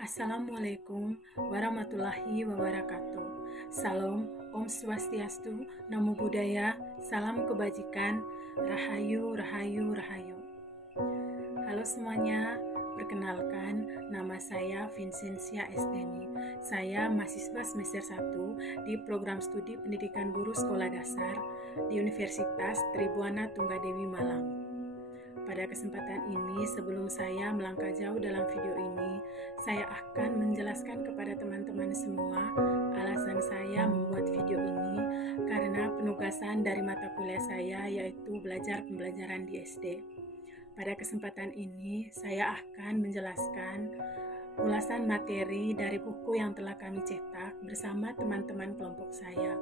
Assalamualaikum warahmatullahi wabarakatuh. Salam, Om Swastiastu, Namo Buddhaya, salam kebajikan, Rahayu, Rahayu, Rahayu. Halo semuanya, perkenalkan nama saya Vincentia Esteni. Saya mahasiswa semester 1 di program studi pendidikan guru sekolah dasar di Universitas Tribuana Tunggadewi Malang. Pada kesempatan ini, sebelum saya melangkah jauh dalam video ini, saya akan menjelaskan kepada teman-teman semua alasan saya membuat video ini karena penugasan dari mata kuliah saya yaitu belajar pembelajaran di SD. Pada kesempatan ini, saya akan menjelaskan ulasan materi dari buku yang telah kami cetak bersama teman-teman kelompok saya.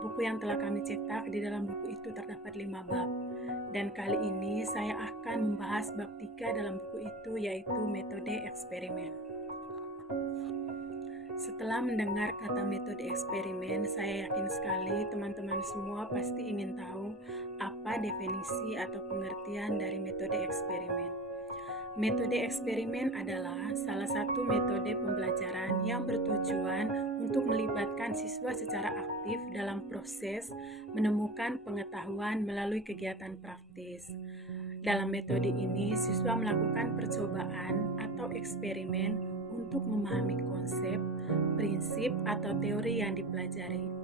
Buku yang telah kami cetak, di dalam buku itu terdapat 5 bab. Dan kali ini saya akan membahas bab 3 dalam buku itu, yaitu metode eksperimen. Setelah mendengar kata metode eksperimen, saya yakin sekali teman-teman semua pasti ingin tahu apa definisi atau pengertian dari metode eksperimen. Metode eksperimen adalah salah satu metode pembelajaran yang bertujuan untuk melibatkan siswa secara aktif dalam proses menemukan pengetahuan melalui kegiatan praktis. Dalam metode ini, siswa melakukan percobaan atau eksperimen untuk memahami konsep, prinsip, atau teori yang dipelajari.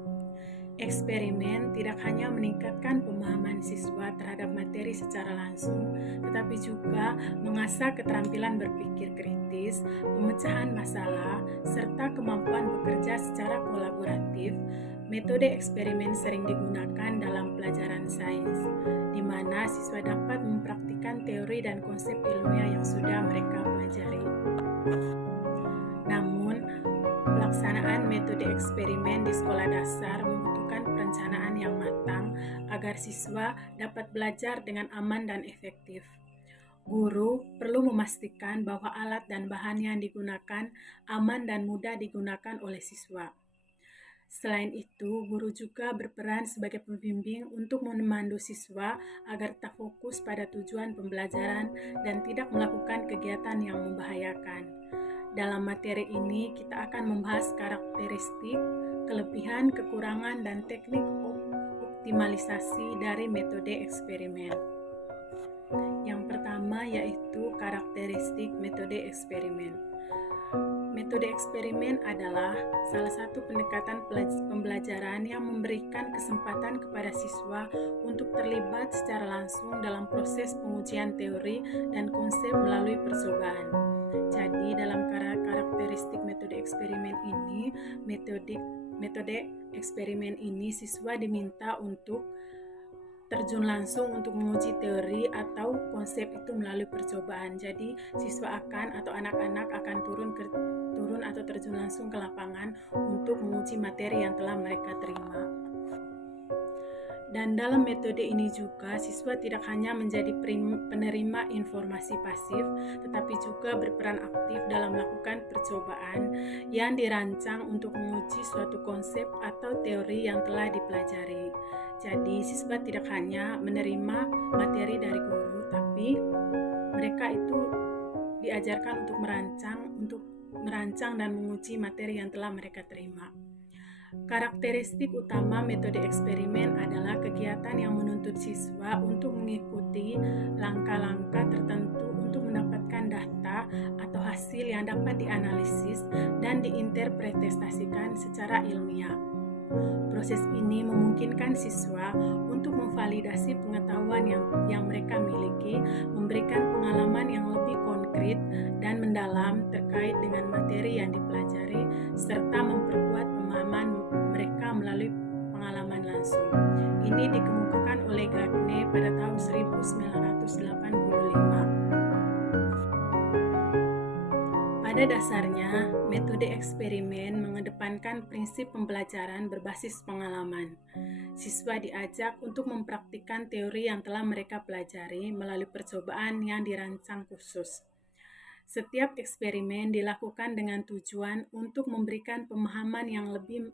Eksperimen tidak hanya meningkatkan pemahaman siswa terhadap materi secara langsung, tetapi juga mengasah keterampilan berpikir kritis, pemecahan masalah, serta kemampuan bekerja secara kolaboratif. Metode eksperimen sering digunakan dalam pelajaran sains, di mana siswa dapat mempraktikkan teori dan konsep ilmiah yang sudah mereka pelajari. Namun, pelaksanaan metode eksperimen di sekolah dasar membutuhkan perencanaan yang matang agar siswa dapat belajar dengan aman dan efektif. Guru perlu memastikan bahwa alat dan bahan yang digunakan aman dan mudah digunakan oleh siswa. Selain itu, guru juga berperan sebagai pembimbing untuk memandu siswa agar tak fokus pada tujuan pembelajaran dan tidak melakukan kegiatan yang membahayakan. Dalam materi ini, kita akan membahas karakteristik, kelebihan, kekurangan, dan teknik optimalisasi dari metode eksperimen. Yang pertama yaitu karakteristik metode eksperimen. Metode eksperimen adalah salah satu pendekatan pembelajaran yang memberikan kesempatan kepada siswa untuk terlibat secara langsung dalam proses pengujian teori dan konsep melalui percobaan. Jadi dalam karakteristik metode eksperimen ini, metode eksperimen ini siswa diminta untuk terjun langsung untuk menguji teori atau konsep itu melalui percobaan. Jadi siswa atau anak-anak akan turun atau terjun langsung ke lapangan untuk menguji materi yang telah mereka terima. Dan dalam metode ini juga siswa tidak hanya menjadi penerima informasi pasif, tetapi juga berperan aktif dalam melakukan percobaan yang dirancang untuk menguji suatu konsep atau teori yang telah dipelajari. Jadi siswa tidak hanya menerima materi dari guru, tapi mereka itu diajarkan untuk merancang dan menguji materi yang telah mereka terima. Karakteristik utama metode eksperimen adalah kegiatan yang menuntut siswa untuk mengikuti langkah-langkah tertentu untuk mendapatkan data atau hasil yang dapat dianalisis dan diinterpretasikan secara ilmiah. Proses ini memungkinkan siswa untuk memvalidasi pengetahuan yang mereka miliki, memberikan pengalaman yang lebih konkret dan mendalam terkait dengan materi yang dipelajari, serta memperkuat pemahaman mereka melalui pengalaman langsung. Ini dikemukakan oleh Gagne pada tahun 1985. Pada dasarnya, metode eksperimen mengedepankan prinsip pembelajaran berbasis pengalaman. Siswa diajak untuk mempraktikkan teori yang telah mereka pelajari melalui percobaan yang dirancang khusus. Setiap eksperimen dilakukan dengan tujuan untuk memberikan pemahaman yang lebih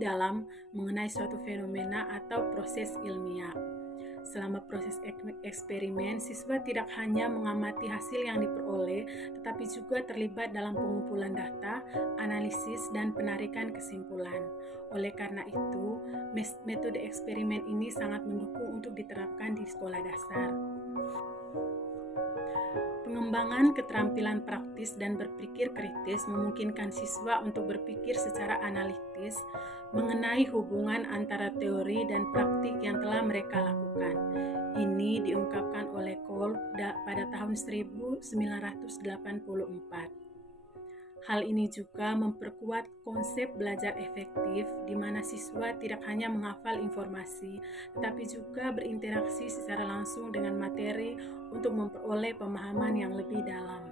dalam mengenai suatu fenomena atau proses ilmiah. Selama proses eksperimen, siswa tidak hanya mengamati hasil yang diperoleh, tetapi juga terlibat dalam pengumpulan data, analisis, dan penarikan kesimpulan. Oleh karena itu, metode eksperimen ini sangat mendukung untuk diterapkan di sekolah dasar. Pengembangan keterampilan praktis dan berpikir kritis memungkinkan siswa untuk berpikir secara analitis mengenai hubungan antara teori dan praktik yang telah mereka lakukan. Ini diungkapkan oleh Kolb pada tahun 1984. Hal ini juga memperkuat konsep belajar efektif, di mana siswa tidak hanya menghafal informasi, tetapi juga berinteraksi secara langsung dengan materi untuk memperoleh pemahaman yang lebih dalam.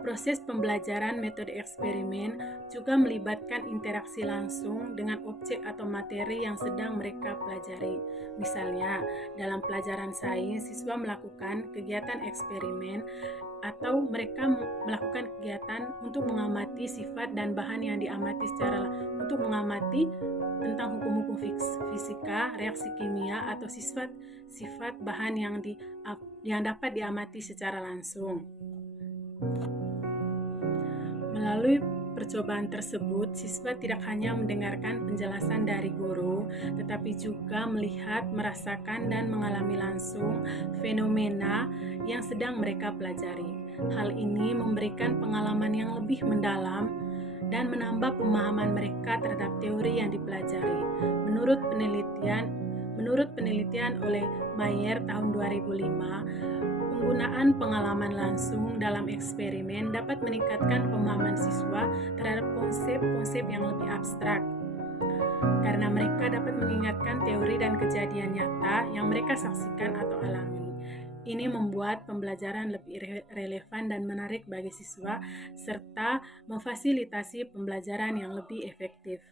Proses pembelajaran metode eksperimen juga melibatkan interaksi langsung dengan objek atau materi yang sedang mereka pelajari. Misalnya, dalam pelajaran sains, siswa melakukan kegiatan eksperimen atau mereka melakukan kegiatan untuk mengamati sifat dan bahan yang diamati untuk mengamati tentang hukum-hukum fisika, reaksi kimia, atau sifat bahan yang dapat diamati secara langsung. Melalui percobaan tersebut, siswa tidak hanya mendengarkan penjelasan dari guru, tetapi juga melihat, merasakan, dan mengalami langsung fenomena yang sedang mereka pelajari. Hal ini memberikan pengalaman yang lebih mendalam dan menambah pemahaman mereka terhadap teori yang dipelajari. Menurut penelitian oleh Mayer tahun 2005, penggunaan pengalaman langsung dalam eksperimen dapat meningkatkan pemahaman siswa terhadap konsep-konsep yang lebih abstrak, karena mereka dapat mengingatkan teori dan kejadian nyata yang mereka saksikan atau alami. Ini membuat pembelajaran lebih relevan dan menarik bagi siswa, serta memfasilitasi pembelajaran yang lebih efektif.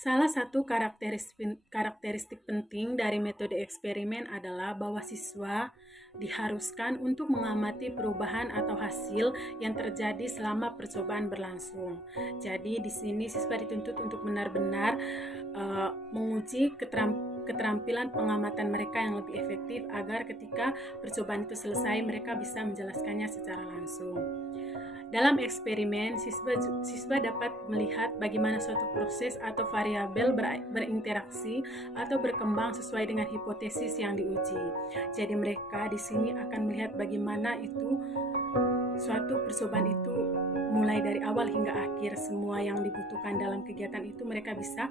Salah satu karakteristik penting dari metode eksperimen adalah bahwa siswa diharuskan untuk mengamati perubahan atau hasil yang terjadi selama percobaan berlangsung. Jadi di sini siswa dituntut untuk benar-benar menguji keterampilan pengamatan mereka yang lebih efektif agar ketika percobaan itu selesai mereka bisa menjelaskannya secara langsung. Dalam eksperimen, siswa dapat melihat bagaimana suatu proses atau variabel berinteraksi atau berkembang sesuai dengan hipotesis yang diuji. Jadi mereka di sini akan melihat bagaimana suatu percobaan itu mulai dari awal hingga akhir. Semua yang dibutuhkan dalam kegiatan itu mereka bisa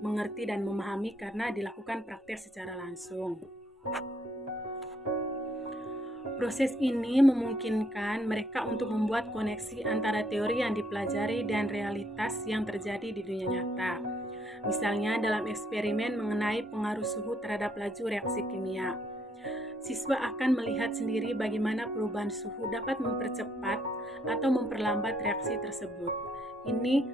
mengerti dan memahami karena dilakukan praktek secara langsung. Proses ini memungkinkan mereka untuk membuat koneksi antara teori yang dipelajari dan realitas yang terjadi di dunia nyata. Misalnya dalam eksperimen mengenai pengaruh suhu terhadap laju reaksi kimia. Siswa akan melihat sendiri bagaimana perubahan suhu dapat mempercepat atau memperlambat reaksi tersebut. Ini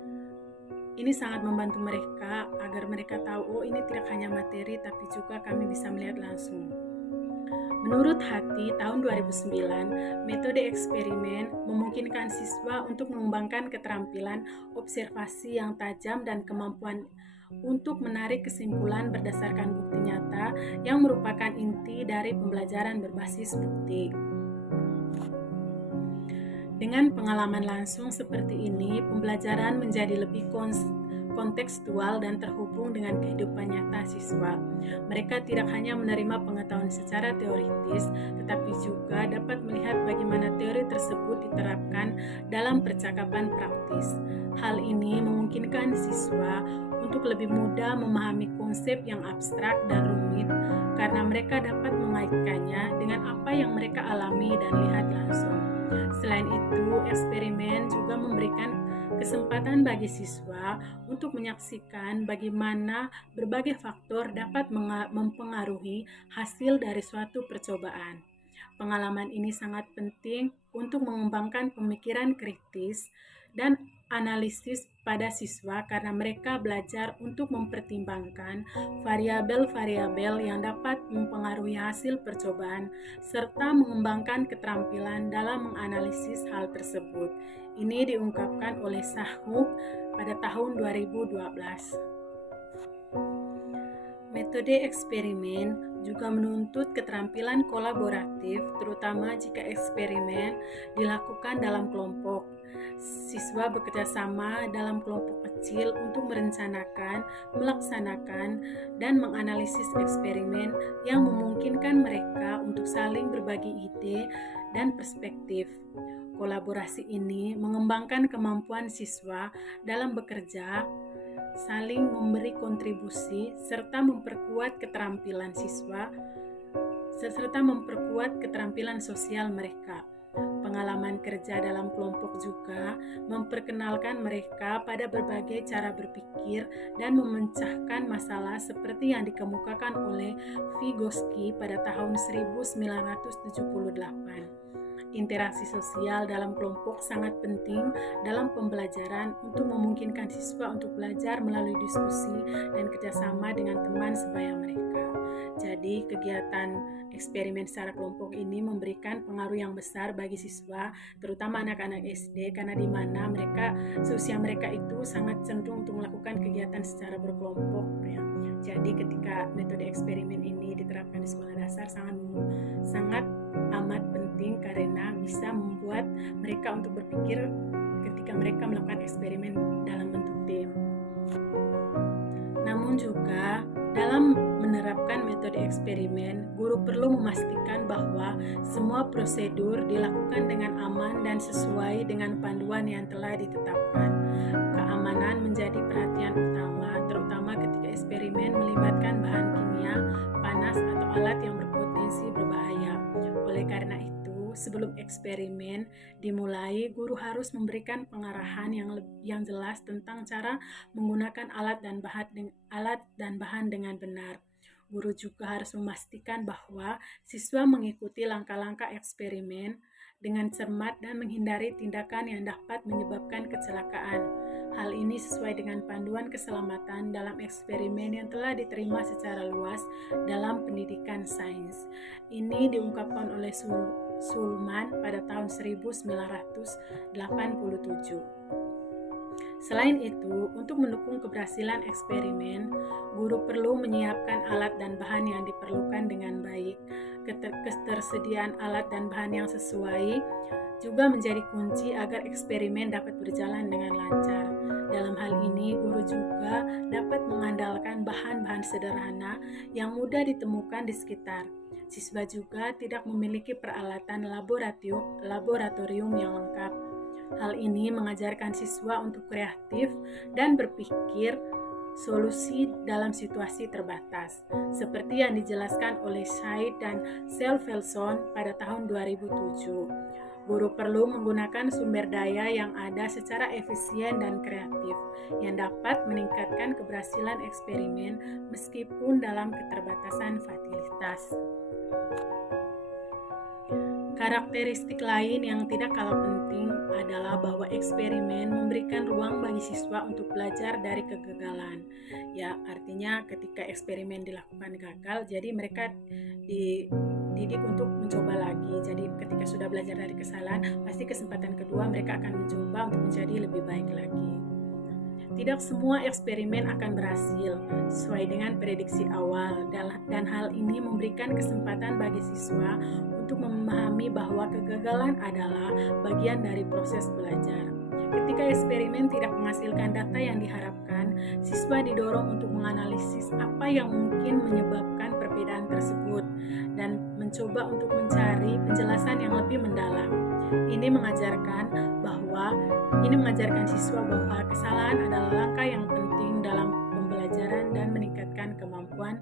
sangat membantu mereka agar mereka tahu, ini tidak hanya materi tapi juga kami bisa melihat langsung. Menurut Hattie tahun 2009, metode eksperimen memungkinkan siswa untuk mengembangkan keterampilan observasi yang tajam dan kemampuan untuk menarik kesimpulan berdasarkan bukti nyata yang merupakan inti dari pembelajaran berbasis bukti. Dengan pengalaman langsung seperti ini, pembelajaran menjadi lebih kontekstual dan terhubung dengan kehidupan nyata siswa. Mereka tidak hanya menerima pengetahuan secara teoritis, tetapi juga dapat melihat bagaimana teori tersebut diterapkan dalam percakapan praktis. Hal ini memungkinkan siswa untuk lebih mudah memahami konsep yang abstrak dan rumit karena mereka dapat mengaitkannya dengan apa yang mereka alami dan lihat langsung. Selain itu, eksperimen juga memberikan kesempatan bagi siswa untuk menyaksikan bagaimana berbagai faktor dapat mempengaruhi hasil dari suatu percobaan. Pengalaman ini sangat penting untuk mengembangkan pemikiran kritis dan analisis pada siswa karena mereka belajar untuk mempertimbangkan variabel-variabel yang dapat mempengaruhi hasil percobaan serta mengembangkan keterampilan dalam menganalisis hal tersebut. Ini diungkapkan oleh Sahuk pada tahun 2012. Metode eksperimen juga menuntut keterampilan kolaboratif, terutama jika eksperimen dilakukan dalam kelompok. Siswa bekerja sama dalam kelompok kecil untuk merencanakan, melaksanakan, dan menganalisis eksperimen yang memungkinkan mereka untuk saling berbagi ide dan perspektif. Kolaborasi ini mengembangkan kemampuan siswa dalam bekerja, saling memberi kontribusi, serta memperkuat keterampilan siswa, serta memperkuat keterampilan sosial mereka. Pengalaman kerja dalam kelompok juga memperkenalkan mereka pada berbagai cara berpikir dan memecahkan masalah seperti yang dikemukakan oleh Vygotsky pada tahun 1978. Interaksi sosial dalam kelompok sangat penting dalam pembelajaran untuk memungkinkan siswa untuk belajar melalui diskusi dan kerjasama dengan teman sebaya mereka. Jadi kegiatan eksperimen secara kelompok ini memberikan pengaruh yang besar bagi siswa, terutama anak-anak SD, karena di mana seusia mereka itu sangat cenderung untuk melakukan kegiatan secara berkelompok ya. Jadi ketika metode eksperimen ini diterapkan di sekolah dasar sangat amat penting karena bisa membuat mereka untuk berpikir ketika mereka melakukan eksperimen dalam bentuk tim. Namun juga dalam menerapkan metode eksperimen, guru perlu memastikan bahwa semua prosedur dilakukan dengan aman dan sesuai dengan panduan yang telah ditetapkan. Keamanan menjadi perhatian utama, terutama ketika eksperimen melibatkan bahan kimia, panas, atau alat yang berpotensi berbahaya. Oleh karena itu, sebelum eksperimen dimulai, guru harus memberikan pengarahan yang jelas tentang cara menggunakan alat dan bahan dengan benar. Guru juga harus memastikan bahwa siswa mengikuti langkah-langkah eksperimen dengan cermat dan menghindari tindakan yang dapat menyebabkan kecelakaan. Hal ini sesuai dengan panduan keselamatan dalam eksperimen yang telah diterima secara luas dalam pendidikan sains. Ini diungkapkan oleh Sulman pada tahun 1987. Selain itu, untuk mendukung keberhasilan eksperimen, guru perlu menyiapkan alat dan bahan yang diperlukan dengan baik. Ketersediaan alat dan bahan yang sesuai juga menjadi kunci agar eksperimen dapat berjalan dengan lancar. Dalam hal ini, guru juga dapat mengandalkan bahan-bahan sederhana yang mudah ditemukan di sekitar. Siswa juga tidak memiliki peralatan laboratorium yang lengkap. Hal ini mengajarkan siswa untuk kreatif dan berpikir solusi dalam situasi terbatas, seperti yang dijelaskan oleh Said dan Selfelson pada tahun 2007. Guru perlu menggunakan sumber daya yang ada secara efisien dan kreatif, yang dapat meningkatkan keberhasilan eksperimen meskipun dalam keterbatasan fasilitas. Karakteristik lain yang tidak kalah penting adalah bahwa eksperimen memberikan ruang bagi siswa untuk belajar dari kegagalan. Ya, artinya ketika eksperimen dilakukan gagal, jadi mereka dididik untuk mencoba lagi. Jadi ketika sudah belajar dari kesalahan, pasti kesempatan kedua mereka akan mencoba untuk menjadi lebih baik lagi. Tidak semua eksperimen akan berhasil sesuai dengan prediksi awal, dan hal ini memberikan kesempatan bagi siswa untuk memahami bahwa kegagalan adalah bagian dari proses belajar. Ketika eksperimen tidak menghasilkan data yang diharapkan, siswa didorong untuk menganalisis apa yang mungkin menyebabkan perbedaan tersebut dan mencoba untuk mencari penjelasan yang lebih mendalam. Ini mengajarkan siswa bahwa kesalahan adalah langkah yang penting dalam pembelajaran dan meningkatkan kemampuan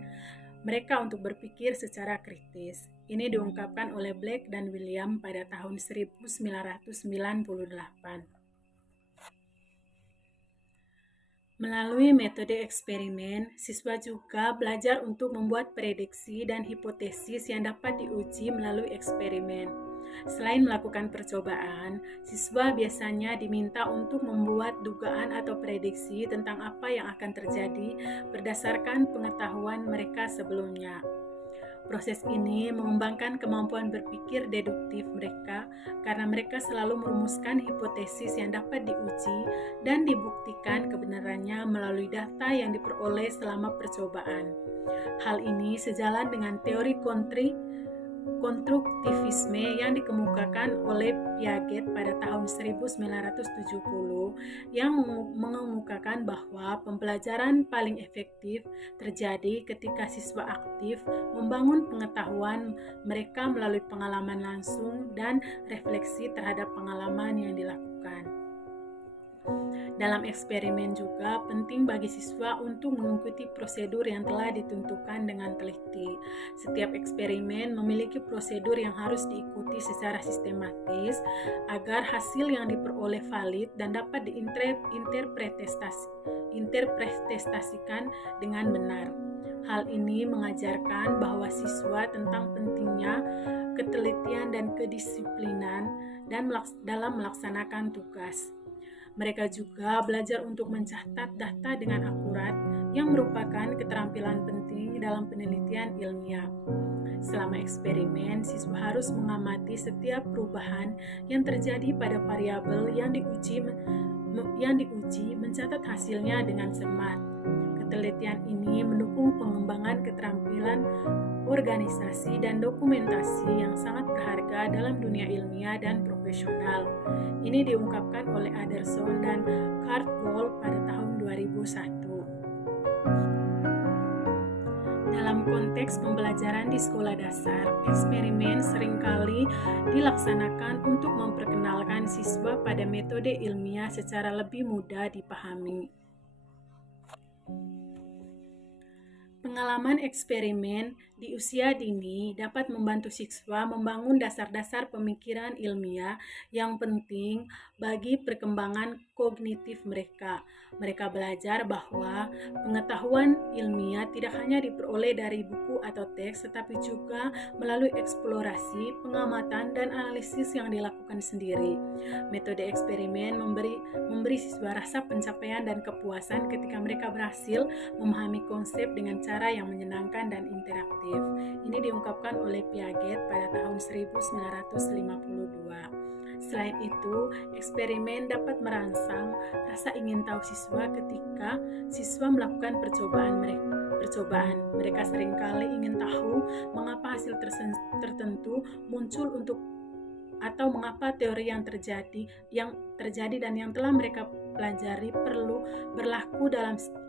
mereka untuk berpikir secara kritis. Ini diungkapkan oleh Black dan William pada tahun 1998. Melalui metode eksperimen, siswa juga belajar untuk membuat prediksi dan hipotesis yang dapat diuji melalui eksperimen. Selain melakukan percobaan, siswa biasanya diminta untuk membuat dugaan atau prediksi tentang apa yang akan terjadi berdasarkan pengetahuan mereka sebelumnya. Proses ini mengembangkan kemampuan berpikir deduktif mereka karena mereka selalu merumuskan hipotesis yang dapat diuji dan dibuktikan kebenarannya melalui data yang diperoleh selama percobaan. Hal ini sejalan dengan teori konstruktivisme yang dikemukakan oleh Piaget pada tahun 1970 yang mengemukakan bahwa pembelajaran paling efektif terjadi ketika siswa aktif membangun pengetahuan mereka melalui pengalaman langsung dan refleksi terhadap pengalaman yang dilakukan. Dalam eksperimen juga penting bagi siswa untuk mengikuti prosedur yang telah ditentukan dengan teliti. Setiap eksperimen memiliki prosedur yang harus diikuti secara sistematis agar hasil yang diperoleh valid dan dapat diinterpretasikan dengan benar. Hal ini mengajarkan bahwa siswa tentang pentingnya ketelitian dan kedisiplinan dalam melaksanakan tugas. Mereka juga belajar untuk mencatat data dengan akurat yang merupakan keterampilan penting dalam penelitian ilmiah. Selama eksperimen, siswa harus mengamati setiap perubahan yang terjadi pada variabel yang diuji, mencatat hasilnya dengan cermat. Ketelitian ini mendukung pengembangan keterampilan organisasi dan dokumentasi yang sangat berharga dalam dunia ilmiah dan profesional. Ini diungkapkan oleh Anderson dan Cartwell pada tahun 2001. Dalam konteks pembelajaran di sekolah dasar, eksperimen seringkali dilaksanakan untuk memperkenalkan siswa pada metode ilmiah secara lebih mudah dipahami. Pengalaman eksperimen di usia dini dapat membantu siswa membangun dasar-dasar pemikiran ilmiah yang penting bagi perkembangan kognitif mereka. Mereka belajar bahwa pengetahuan ilmiah tidak hanya diperoleh dari buku atau teks, tetapi juga melalui eksplorasi, pengamatan, dan analisis yang dilakukan sendiri. Metode eksperimen memberi siswa rasa pencapaian dan kepuasan ketika mereka berhasil memahami konsep dengan cara yang menyenangkan dan interaktif. Ini diungkapkan oleh Piaget pada tahun 1952. Selain itu, eksperimen dapat merangsang rasa ingin tahu siswa ketika siswa melakukan percobaan. Mereka seringkali ingin tahu mengapa hasil tertentu muncul atau mengapa teori yang terjadi dan yang telah mereka pelajari perlu berlaku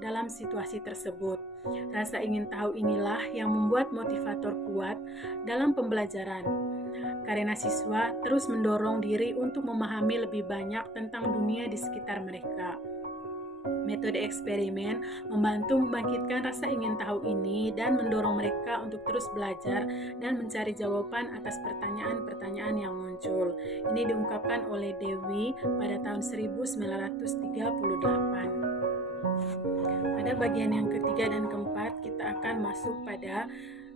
dalam situasi tersebut. Rasa ingin tahu inilah yang membuat motivator kuat dalam pembelajaran, karena siswa terus mendorong diri untuk memahami lebih banyak tentang dunia di sekitar mereka. Metode eksperimen membantu membangkitkan rasa ingin tahu ini dan mendorong mereka untuk terus belajar dan mencari jawaban atas pertanyaan-pertanyaan yang muncul. Ini diungkapkan oleh Dewey pada tahun 1938. Pada bagian yang ketiga dan keempat, kita akan masuk pada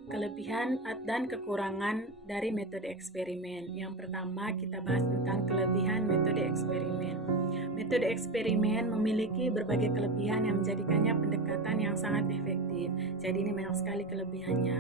kelebihan dan kekurangan dari metode eksperimen. Yang pertama, kita bahas tentang kelebihan metode eksperimen. Metode eksperimen memiliki berbagai kelebihan yang menjadikannya pendekatan yang sangat efektif. Jadi ini banyak sekali kelebihannya,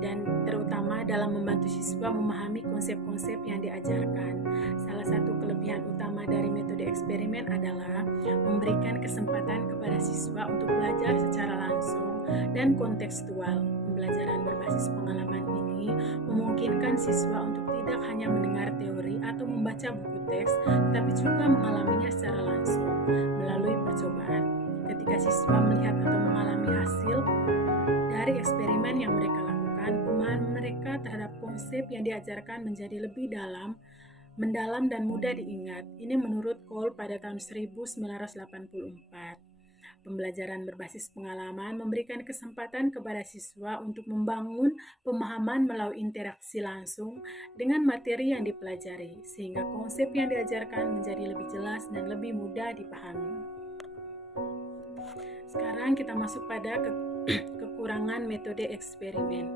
dan terutama dalam membantu siswa memahami konsep-konsep yang diajarkan. Salah satu kelebihan utama dari metode eksperimen adalah memberikan kesempatan kepada siswa untuk belajar secara langsung dan kontekstual. Pembelajaran berbasis pengalaman ini memungkinkan siswa untuk tidak hanya mendengar teori atau membaca buku teks, tetapi juga mengalaminya secara langsung melalui percobaan. Ketika siswa melihat atau mengalami hasil dari eksperimen yang mereka lakukan, pemahaman mereka terhadap konsep yang diajarkan menjadi lebih mendalam dan mudah diingat. Ini menurut Cole pada tahun 1984. Pembelajaran berbasis pengalaman memberikan kesempatan kepada siswa untuk membangun pemahaman melalui interaksi langsung dengan materi yang dipelajari, sehingga konsep yang diajarkan menjadi lebih jelas dan lebih mudah dipahami. Sekarang kita masuk pada kekurangan metode eksperimen.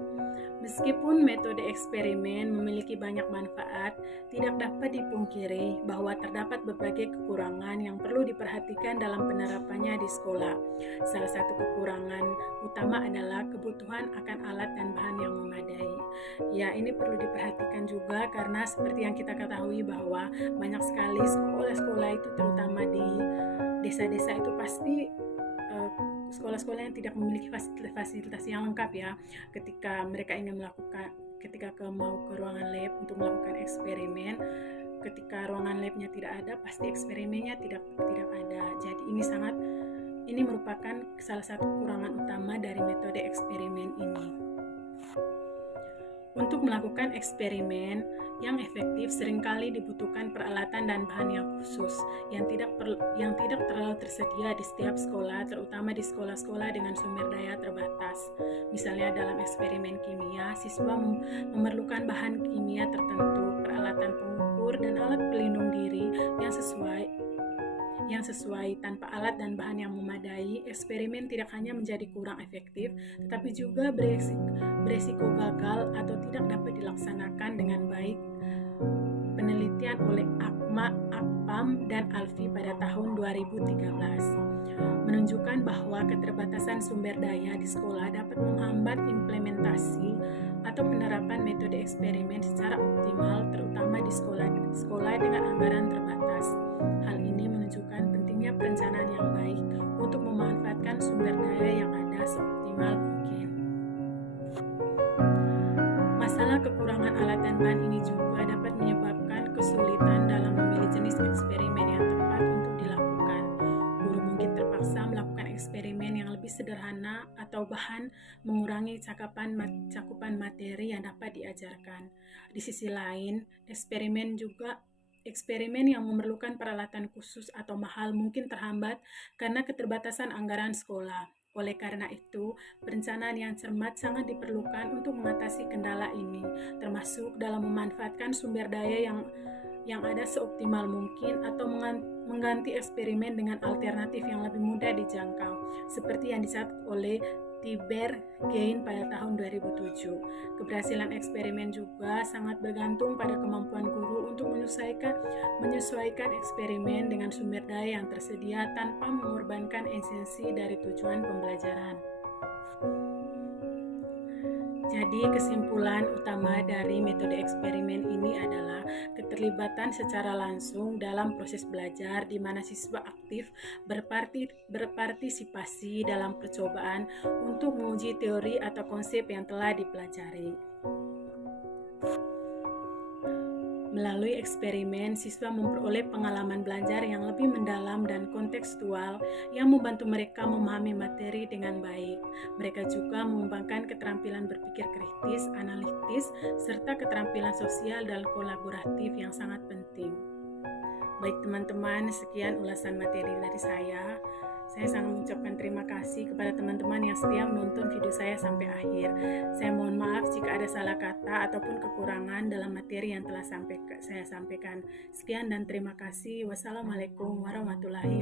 Meskipun metode eksperimen memiliki banyak manfaat, tidak dapat dipungkiri bahwa terdapat berbagai kekurangan yang perlu diperhatikan dalam penerapannya di sekolah. Salah satu kekurangan utama adalah kebutuhan akan alat dan bahan yang memadai. Ya, ini perlu diperhatikan juga karena seperti yang kita ketahui bahwa banyak sekali sekolah-sekolah itu, terutama di desa-desa itu, pasti sekolah-sekolah yang tidak memiliki fasilitas yang lengkap ya. Ketika mereka ingin mau ke ruangan lab untuk melakukan eksperimen, ketika ruangan labnya tidak ada, pasti eksperimennya tidak ada. Jadi ini merupakan salah satu kekurangan utama dari metode eksperimen ini. Untuk melakukan eksperimen yang efektif seringkali dibutuhkan peralatan dan bahan yang khusus yang tidak terlalu tersedia di setiap sekolah, terutama di sekolah-sekolah dengan sumber daya terbatas. Misalnya dalam eksperimen kimia, siswa memerlukan bahan kimia tertentu, peralatan pengukur, dan alat pelindung diri yang sesuai. Tanpa alat dan bahan yang memadai, eksperimen tidak hanya menjadi kurang efektif, tetapi juga beresiko gagal atau tidak dapat dilaksanakan dengan baik. Penelitian oleh Akpam dan Alfi pada tahun 2013 menunjukkan bahwa keterbatasan sumber daya di sekolah dapat menghambat implementasi atau penerapan metode eksperimen secara optimal, terutama di sekolah dengan anggaran terbatas. Hal ini menunjukkan pentingnya perencanaan yang baik untuk memanfaatkan sumber daya yang ada seoptimal mungkin. Masalah kekurangan alat dan bahan ini juga dapat menyebabkan kesulitan dalam memilih jenis eksperimen yang tepat untuk dilakukan. Guru mungkin terpaksa melakukan eksperimen yang lebih sederhana atau bahkan mengurangi cakupan materi yang dapat diajarkan. Di sisi lain, eksperimen yang memerlukan peralatan khusus atau mahal mungkin terhambat karena keterbatasan anggaran sekolah. Oleh karena itu, perencanaan yang cermat sangat diperlukan untuk mengatasi kendala ini, termasuk dalam memanfaatkan sumber daya yang ada seoptimal mungkin atau mengganti eksperimen dengan alternatif yang lebih mudah dijangkau, seperti yang dicatat oleh Tiber Gain pada tahun 2007. Keberhasilan eksperimen juga sangat bergantung pada kemampuan guru untuk menyesuaikan eksperimen dengan sumber daya yang tersedia tanpa mengorbankan esensi dari tujuan pembelajaran. Jadi kesimpulan utama dari metode eksperimen ini adalah keterlibatan secara langsung dalam proses belajar di mana siswa aktif berpartisipasi dalam percobaan untuk menguji teori atau konsep yang telah dipelajari. Melalui eksperimen, siswa memperoleh pengalaman belajar yang lebih mendalam dan kontekstual yang membantu mereka memahami materi dengan baik. Mereka juga mengembangkan keterampilan berpikir kritis, analitis, serta keterampilan sosial dan kolaboratif yang sangat penting. Baik teman-teman, sekian ulasan materi dari saya. Saya sangat mengucapkan terima kasih kepada teman-teman yang setia menonton video saya sampai akhir. Saya mohon maaf jika ada salah kata ataupun kekurangan dalam materi yang telah saya sampaikan. Sekian dan terima kasih. Wassalamualaikum warahmatullahi wabarakatuh.